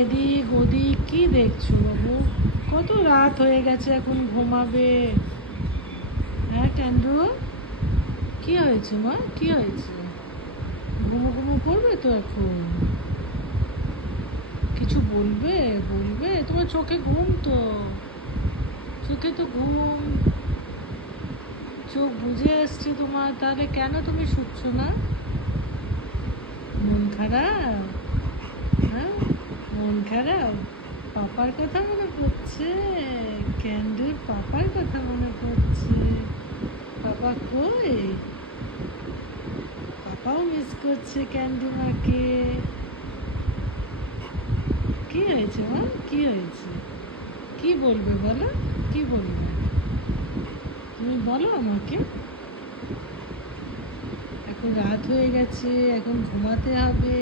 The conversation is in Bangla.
এদিক ওদিক কি দেখছো বাবু? কত রাত হয়ে গেছে, এখন ঘুমাবে? হ্যাঁ ক্যান্ডু, কি হয়েছে মা, কি হয়েছে? ঘুমো ঘুমো করবে তো এখন? কিছু বলবে? বলবে? তোমার চোখে ঘুম তো, চোখে তো ঘুম, চোখ বুজে আসছে তোমার, তাহলে কেন তুমি শুচ্ছ না? মন খারাপ? হ্যাঁ, মন খারাপ? পাপার কথা মনে পড়ছে? ক্যান্ডুর পাপার কথা মনে পড়ছে? পাপা কই? পাপাও মিস করছে ক্যান্ডু মাকে। কি হয়েছে মা, কি হয়েছে? কি বলবে বলো, কি বলবে? তুমি বলো আমাকে। এখন রাত হয়ে গেছে, এখন ঘুমাতে হবে।